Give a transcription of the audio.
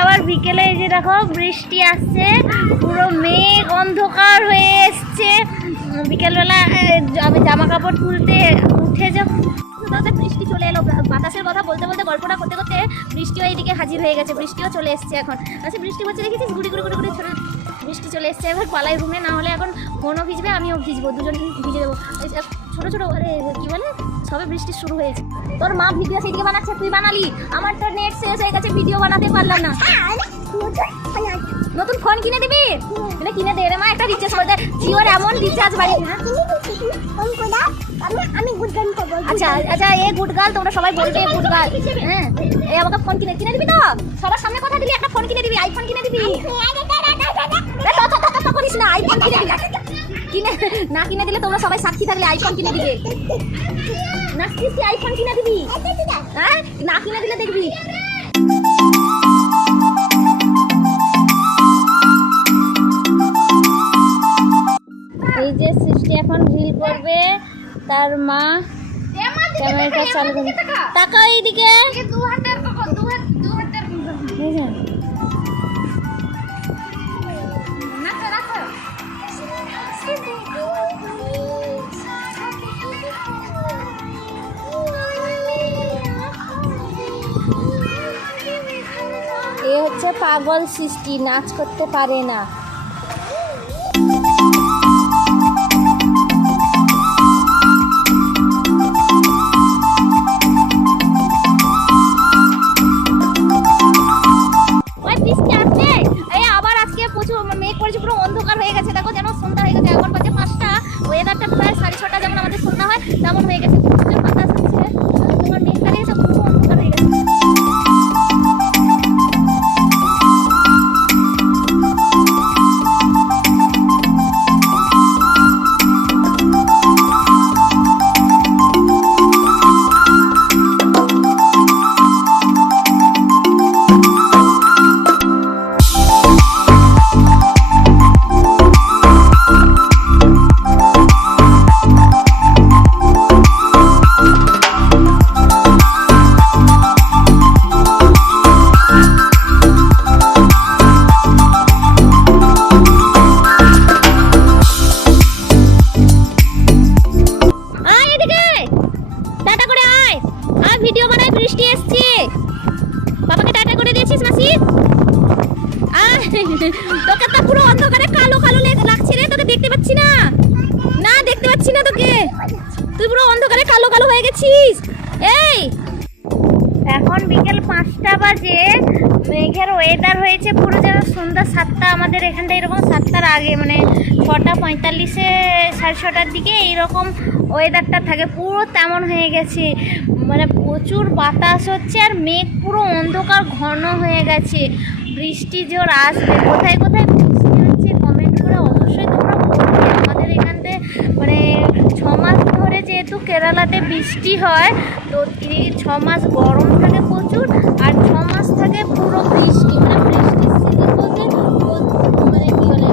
আবার বিকেলে এই যে দেখো বৃষ্টি আসছে, পুরো মেঘ অন্ধকার হয়ে এসছে। বিকেলবেলা আমি জামা কাপড় তুলতে উঠে যখন বৃষ্টি চলে এলো, বাতাসের কথা বলতে বলতে গল্পটা করতে করতে বৃষ্টিও এইদিকে হাজির হয়ে গেছে, বৃষ্টিও চলে এসছে। এখন আচ্ছা বৃষ্টি হচ্ছে দেখেছিস, গুড়ি গুড়ি গুড়ি গুড়ি ছোটো বৃষ্টি চলে এসছে। এবার পালাই রুমে, না হলে এখন ফোনও ভিজবে আমিও ভিজবো, দুজন ভিজে দেবো। ছোটো ছোটো আরে কী বলে সবে বৃষ্টি শুরু হয়েছে। তোর মা ভিডিও সেইদিকে বানাচ্ছে, তুই বানালি, আমার তো নেট শেষ হয়ে গেছে, ভিডিও বানাতে পারলাম না। নতুন ফোন কিনে দিবি? কিনে দে রে মা, একটা রিচার্জ করে দে, জিওর এমন রিচার্জ বাড়ি। আমি গুড গার্ল করব। আচ্ছা আচ্ছা, এ গুড গার্ল, তোমরা সবাই বলবে গুড গার্ল। হ্যাঁ, এই আমাকে ফোন কিনে দিবি তো? সবার সামনে কথা দিলি, একটা ফোন কিনে দিবি, আইফোন কিনে দিবি। করিস না, আইফোন কিনে দিবি। কিনে না কিনে দিলে তোমরা সবাই সাক্ষী থাকলে আইফোন কিনে দিবে। নাচছিস কি, আইফোন কিনে দিবি? হ্যাঁ, না কিনে দিলে দেখবি। এই যে সৃষ্টি এখন রিল করবে, তার মা ক্যামেরাটা চালু করে। টাকা এইদিকে এ হচ্ছে পাগল সৃষ্টি, নাচ করতে পারে না। প্রচুর মেঘ করেছে, পুরো অন্ধকার হয়ে গেছে। দেখো যেন সন্ধ্যা হয়ে গেছে, এখন বাজে 5টা। ওয়েদারটা প্রায় 6:30 যেমন আমাদের সন্ধ্যা হয় তেমন হয়ে গেছে। বাতাস হচ্ছে, তোমার মেঘটা হয়ে গেছে, পুরো অন্ধকার হয়ে গেছে। ভিডিও বানাই, বৃষ্টি এসছে। বাবাকে টাটা করে দিয়েছিস মাসি? তোকে তো পুরো অন্ধকারে কালো কালো লাগছে রে, তোকে দেখতে পাচ্ছি না। না দেখতে পাচ্ছি না তোকে, তুই পুরো অন্ধকারে কালো কালো হয়ে গেছিস। এই এখন বিকেল 5টা বাজে, মেঘের ওয়েদার হয়েছে পুরো যেন সন্ধ্যা 7টা। আমাদের এখানটা এরকম 7টার আগে, মানে 6:45-এ 6:30টার দিকে এইরকম ওয়েদারটা থাকে, পুরো তেমন হয়ে গেছে। মানে প্রচুর বাতাস হচ্ছে আর মেঘ পুরো অন্ধকার ঘন হয়ে গেছে, বৃষ্টি জোর আসবে। কোথায় কোথায় বৃষ্টি হচ্ছে কমেন্ট করে অবশ্যই তোমরা বলবে। আমাদের এখানতে মানে 6 মাস ধরে যেহেতু কেরালাতে বৃষ্টি হয়, তো 6 মাস গরম থাকে প্রচুর, আর 6 মাস থাকে পুরো বৃষ্টি। মানে বৃষ্টির সিজন বলতে মানে কী বলে